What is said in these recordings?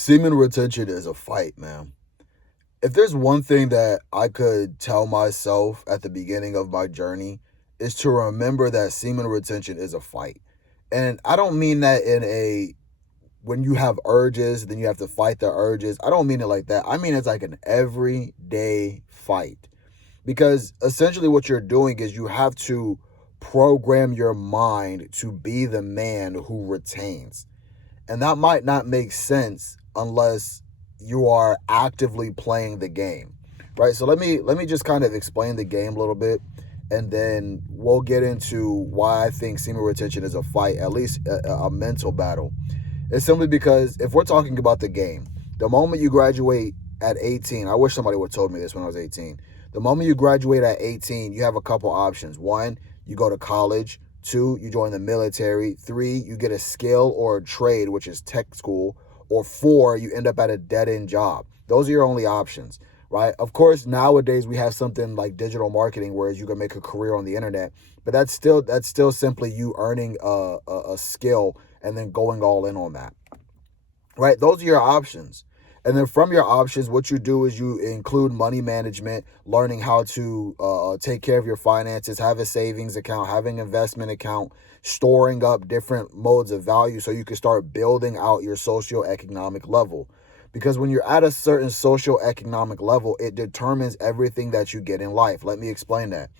Semen retention is a fight, man. If there's one thing that I could tell myself at the beginning of my journey, is to remember that semen retention is a fight. And I don't mean that in a when you have urges, then you have to fight the urges. I don't mean it like that. I mean it's like an everyday fight. Because essentially what you're doing is you have to program your mind to be the man who retains. And that might not make sense unless you are actively playing the game. Right? So let me just kind of explain the game a little bit, and then we'll get into why I think semen retention is a fight, at least a mental battle. It's simply because if we're talking about the game, the moment you graduate at 18, I wish somebody would have told me this when I was 18. The moment you graduate at 18, you have a couple options. One, you go to college. Two, you join the military. Three, you get a skill or a trade, which is tech school. Or four, you end up at a dead-end job. Those are your only options, right? Of course, nowadays we have something like digital marketing, whereas you can make a career on the internet. But that's still simply you earning a skill and then going all in on that, right? Those are your options. And then from your options, what you do is you include money management, learning how to take care of your finances, have a savings account, having an investment account, storing up different modes of value so you can start building out your socioeconomic level. Because when you're at a certain socioeconomic level, it determines everything that you get in life. Let me explain that.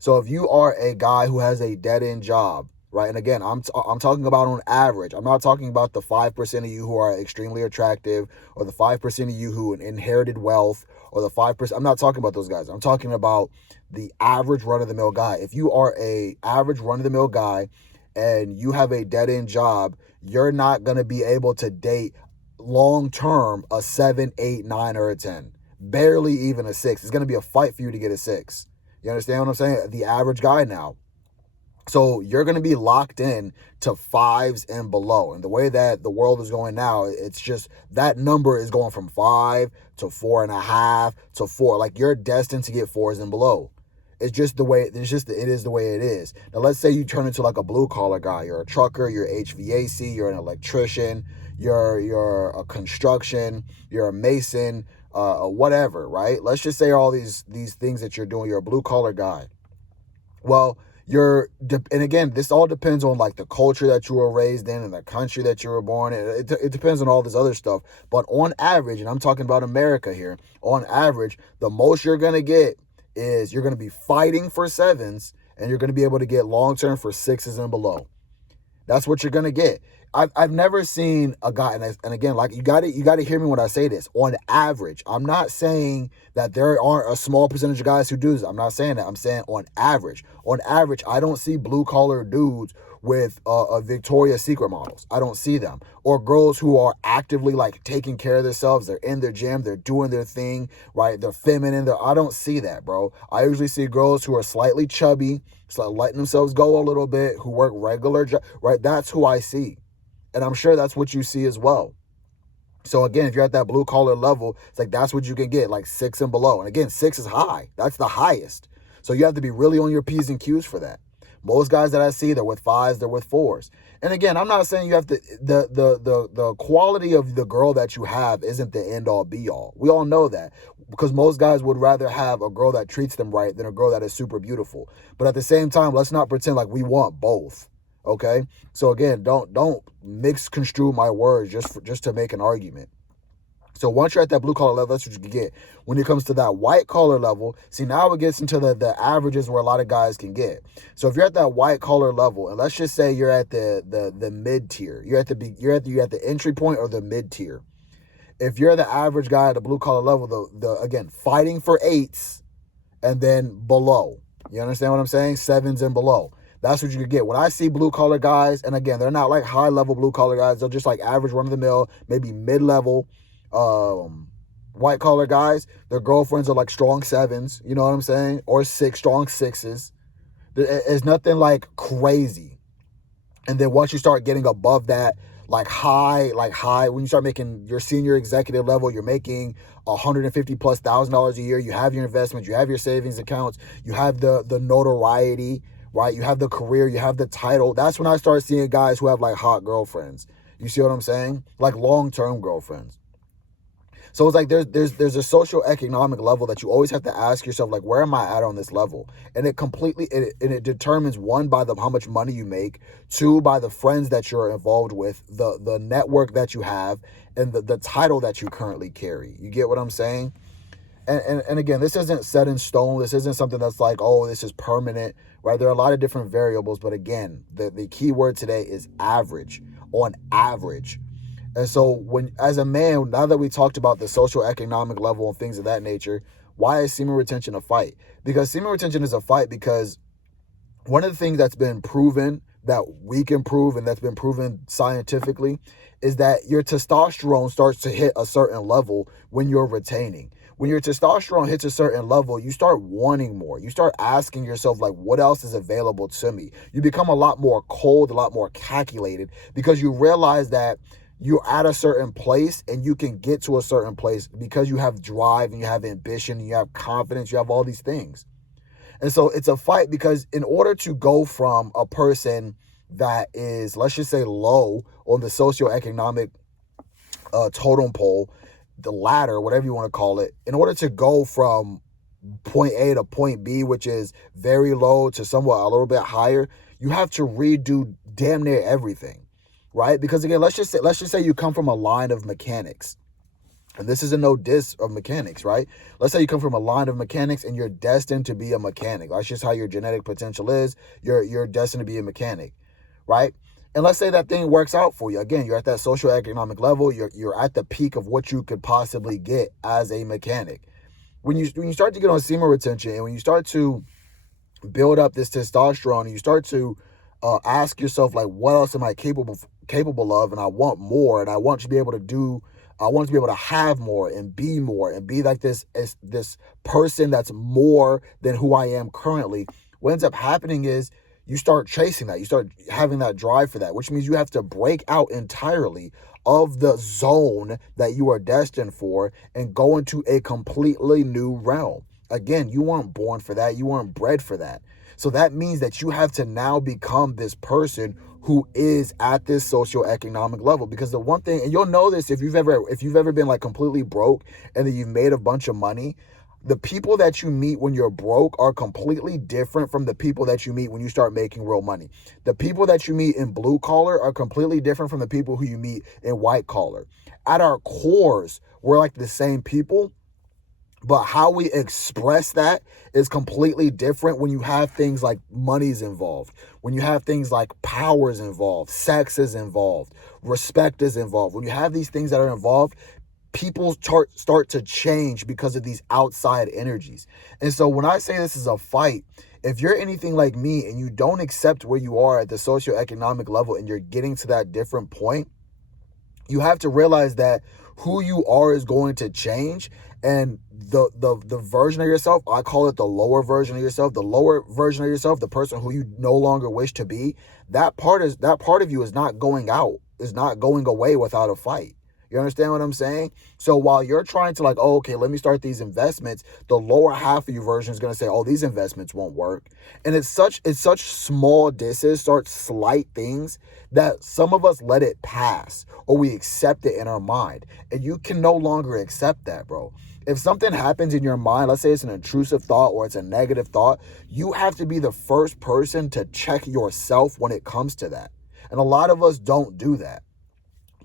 So if you are a guy who has a dead-end job, right? And again, I'm talking about on average. I'm not talking about the 5% of you who are extremely attractive, or the 5% of you who inherited wealth, or the 5%. I'm not talking about those guys. I'm talking about the average run-of-the-mill guy. If you are a average run-of-the-mill guy and you have a dead-end job, you're not going to be able to date long-term a 7, 8, 9, or a 10. Barely even a 6. It's going to be a fight for you to get a 6. You understand what I'm saying? The average guy now. So you're going to be locked in to fives and below. And the way that the world is going now, it's just that number is going from 5 to 4.5 to 4. Like, you're destined to get 4s and below. It's just the way, it is the way it is. Now, let's say you turn into like a blue collar guy. You're a trucker, you're HVAC, you're an electrician, you're a construction, you're a mason, whatever, right? Let's just say all these things that you're doing. You're a blue collar guy. Well, and again, this all depends on like the culture that you were raised in and the country that you were born in. It depends on all this other stuff. But on average, and I'm talking about America here, on average, the most you're going to get is you're going to be fighting for 7s, and you're going to be able to get long-term for 6s and below. That's what you're going to get. I've never seen a guy, and again, like, you got to hear me when I say this. On average, I'm not saying that there aren't a small percentage of guys who do this. I'm not saying that. I'm saying on average. On average, I don't see blue collar dudes with Victoria's Secret models. I don't see them. Or girls who are actively like taking care of themselves. They're in their gym. They're doing their thing, right? They're feminine. I don't see that, bro. I usually see girls who are slightly chubby, letting themselves go a little bit, who work regular jobs, right? That's who I see. And I'm sure that's what you see as well. So again, if you're at that blue collar level, it's like that's what you can get, like 6 and below. And again, 6 is high. That's the highest. So you have to be really on your P's and Q's for that. Most guys that I see, they're with 5s, they're with 4s. And again, I'm not saying you have to, the quality of the girl that you have isn't the end all be all. We all know that, because most guys would rather have a girl that treats them right than a girl that is super beautiful. But at the same time, let's not pretend like we want both. Okay, so again, don't misconstrue my words just to make an argument. So once you're at that blue collar level, that's what you can get. When it comes to that white collar level, see, now it gets into the averages where a lot of guys can get. So if you're at that white collar level, and let's just say you're at the mid tier, you're at the entry point or the mid tier. If you're the average guy at the blue collar level, the again, fighting for 8s and then below. You understand what I'm saying? 7s and below. That's what you could get. When I see blue collar guys, and again, they're not like high level blue collar guys. They're just like average run of the mill, maybe mid level white collar guys. Their girlfriends are like strong 7s. You know what I'm saying? Or strong 6s. It's nothing like crazy. And then once you start getting above that, like high, when you start making your senior executive level, you're making $150,000+ a year. You have your investments, you have your savings accounts, you have the notoriety, right? You have the career, you have the title. That's when I start seeing guys who have like hot girlfriends. You see what I'm saying? Like long-term girlfriends. So it's like there's a socioeconomic level that you always have to ask yourself, like, where am I at on this level? And it determines, one, by how much money you make, two, by the friends that you're involved with, the network that you have, and the title that you currently carry. You get what I'm saying? And again, this isn't set in stone. This isn't something that's like, oh, this is permanent, right? There are a lot of different variables, but again, the key word today is average, on average. And so as a man, now that we talked about the socioeconomic level and things of that nature, why is semen retention a fight? Because semen retention is a fight because one of the things that's been proven, that we can prove, and that's been proven scientifically, is that your testosterone starts to hit a certain level when you're retaining. When your testosterone hits a certain level, you start wanting more. You start asking yourself, like, what else is available to me? You become a lot more cold, a lot more calculated, because you realize that you're at a certain place and you can get to a certain place because you have drive and you have ambition and you have confidence, you have all these things. And so it's a fight because in order to go from a person that is, let's just say, low on the socioeconomic totem pole, the ladder, whatever you want to call it, in order to go from point A to point B, which is very low, to somewhat a little bit higher, you have to redo damn near everything, right? Because again, let's just say you come from a line of mechanics. And this is a no diss of mechanics, right? Let's say you come from a line of mechanics and you're destined to be a mechanic. That's just how your genetic potential is. You're destined to be a mechanic, right? And let's say that thing works out for you. Again, you're at that socioeconomic level. You're at the peak of what you could possibly get as a mechanic. When you start to get on semen retention, and when you start to build up this testosterone, and you start to ask yourself, like, what else am I capable of? And I want more, and I want to be able to have more and be like this person that's more than who I am currently. What ends up happening is you start chasing that. You start having that drive for that, which means you have to break out entirely of the zone that you are destined for and go into a completely new realm. Again, you weren't born for that. You weren't bred for that. So that means that you have to now become this person who is at this socioeconomic level. Because the one thing, and you'll know this if you've ever been like completely broke and then you've made a bunch of money, the people that you meet when you're broke are completely different from the people that you meet when you start making real money. The people that you meet in blue collar are completely different from the people who you meet in white collar. At our cores, we're like the same people, but how we express that is completely different when you have things like money's involved, when you have things like power is involved, sex is involved, respect is involved. When you have these things that are involved, people start to change because of these outside energies. And so when I say this is a fight, if you're anything like me and you don't accept where you are at the socioeconomic level and you're getting to that different point, you have to realize that who you are is going to change. And the version of yourself, I call it the lower version of yourself, the person who you no longer wish to be, that part of you is not going away without a fight. You understand what I'm saying? So while you're trying to like, oh, okay, let me start these investments, the lower half of your version is going to say, oh, these investments won't work. And it's such small disses, such slight things that some of us let it pass or we accept it in our mind. And you can no longer accept that, bro. If something happens in your mind, let's say it's an intrusive thought or it's a negative thought, you have to be the first person to check yourself when it comes to that. And a lot of us don't do that.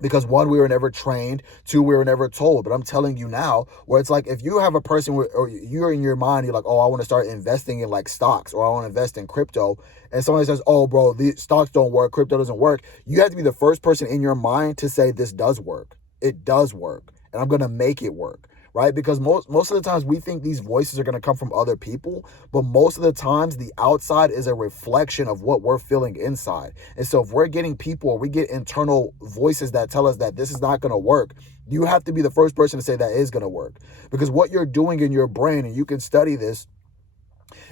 Because one, we were never trained. Two, we were never told. But I'm telling you now, where it's like if you have a person or you're in your mind, you're like, oh, I want to start investing in like stocks or I want to invest in crypto. And somebody says, oh, bro, these stocks don't work. Crypto doesn't work. You have to be the first person in your mind to say this does work. It does work. And I'm going to make it work. Right? Because most of the times we think these voices are going to come from other people, but most of the times the outside is a reflection of what we're feeling inside. And so if we're getting people, or we get internal voices that tell us that this is not going to work, you have to be the first person to say that is going to work. Because what you're doing in your brain, and you can study this,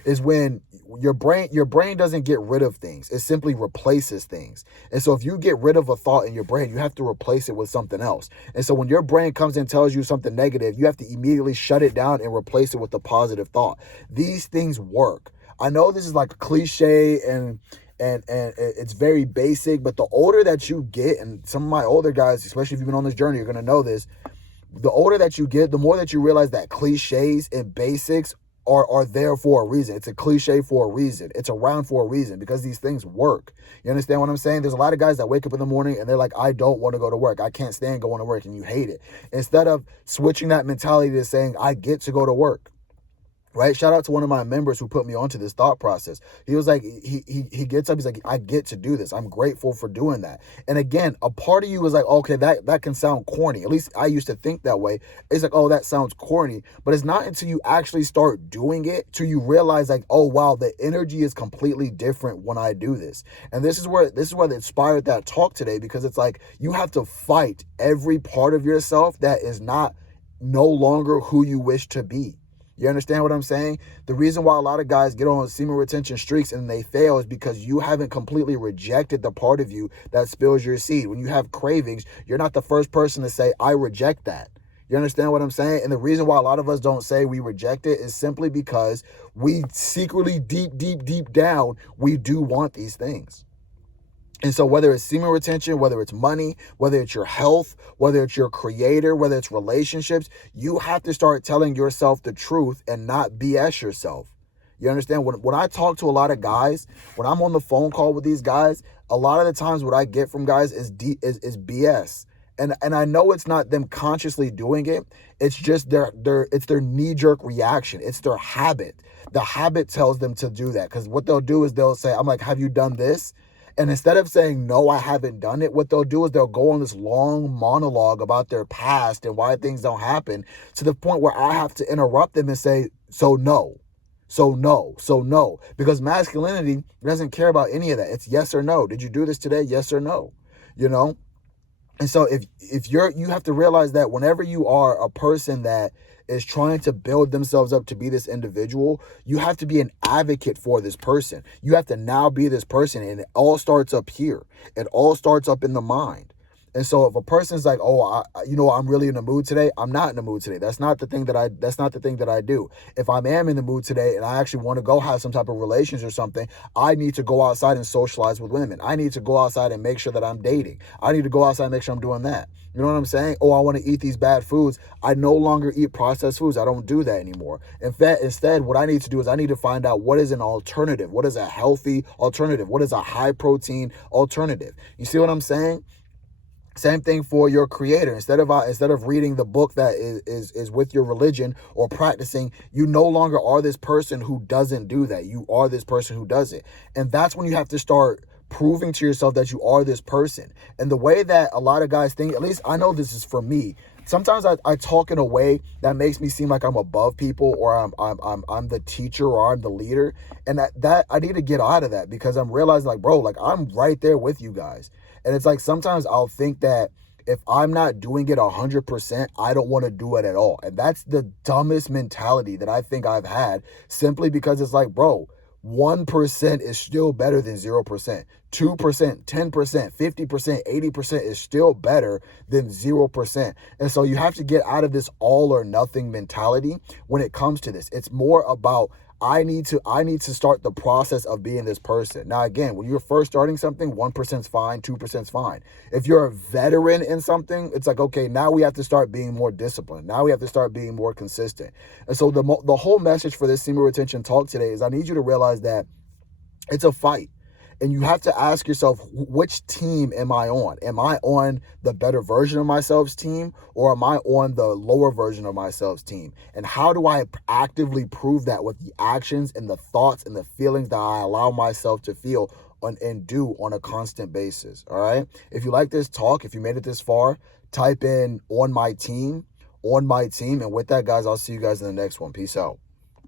is when your brain doesn't get rid of things. It simply replaces things. And so if you get rid of a thought in your brain, you have to replace it with something else. And so when your brain comes and tells you something negative, you have to immediately shut it down and replace it with a positive thought. These things work. I know this is like a cliche and it's very basic, but the older that you get, and some of my older guys, especially if you've been on this journey, you're going to know this. The older that you get, the more that you realize that cliches and basics are there for a reason. It's a cliche for a reason. It's around for a reason because these things work. You understand what I'm saying? There's a lot of guys that wake up in the morning and they're like, I don't want to go to work. I can't stand going to work, and you hate it. Instead of switching that mentality to saying, I get to go to work. Right? Shout out to one of my members who put me onto this thought process. He was like, he gets up, he's like, I get to do this. I'm grateful for doing that. And again, a part of you was like, okay, that can sound corny. At least I used to think that way. It's like, oh, that sounds corny. But it's not until you actually start doing it till you realize like, oh wow, the energy is completely different when I do this. And this is where it inspired that talk today, because it's like you have to fight every part of yourself that is no longer who you wish to be. You understand what I'm saying? The reason why a lot of guys get on semen retention streaks and they fail is because you haven't completely rejected the part of you that spills your seed. When you have cravings, you're not the first person to say, I reject that. You understand what I'm saying? And the reason why a lot of us don't say we reject it is simply because we secretly, deep down, we do want these things. And so whether it's semen retention, whether it's money, whether it's your health, whether it's your creator, whether it's relationships, you have to start telling yourself the truth and not BS yourself. You understand? When I talk to a lot of guys, when I'm on the phone call with these guys, a lot of the times what I get from guys is BS. And I know it's not them consciously doing it. It's just their knee-jerk reaction. It's their habit. The habit tells them to do that, because what they'll do is they'll say, I'm like, have you done this? And instead of saying, no, I haven't done it, what they'll do is they'll go on this long monologue about their past and why things don't happen, to the point where I have to interrupt them and say, so no. Because masculinity doesn't care about any of that. It's yes or no. Did you do this today? Yes or no. You know? And so if you have to realize that whenever you are a person that is trying to build themselves up to be this individual, you have to be an advocate for this person. You have to now be this person, and it all starts up here. It all starts up in the mind. And so if a person's like, oh, I'm really in the mood today, I'm not in the mood today. That's not the thing that I do. If I am in the mood today and I actually want to go have some type of relations or something, I need to go outside and socialize with women. I need to go outside and make sure that I'm dating. I need to go outside and make sure I'm doing that. You know what I'm saying? Oh, I want to eat these bad foods. I no longer eat processed foods. I don't do that anymore. In fact, instead, what I need to do is I need to find out what is an alternative. What is a healthy alternative? What is a high protein alternative? You see what I'm saying? Same thing for your creator. Instead of reading the book that is with your religion or practicing, you no longer are this person who doesn't do that. You are this person who does it. And that's when you have to start proving to yourself that you are this person. And the way that a lot of guys think, at least I know this is for me, sometimes I talk in a way that makes me seem like I'm above people, or I'm the teacher, or I'm the leader. And that I need to get out of that, because I'm realizing like, bro, like I'm right there with you guys. And it's like sometimes I'll think that if I'm not doing it 100%, I don't want to do it at all. And that's the dumbest mentality that I think I've had, simply because it's like, bro, 1% is still better than 0%. 2%, 10%, 50%, 80% is still better than 0%. And so you have to get out of this all or nothing mentality when it comes to this. It's more about I need to start the process of being this person. Now, again, when you're first starting something, 1% is fine, 2% is fine. If you're a veteran in something, it's like, okay, now we have to start being more disciplined. Now we have to start being more consistent. And so the whole message for this semen retention talk today is I need you to realize that it's a fight. And you have to ask yourself, which team am I on? Am I on the better version of myself's team, or am I on the lower version of myself's team? And how do I actively prove that with the actions and the thoughts and the feelings that I allow myself to feel and do on a constant basis? All right. If you like this talk, if you made it this far, type in on my team. And with that, guys, I'll see you guys in the next one. Peace out.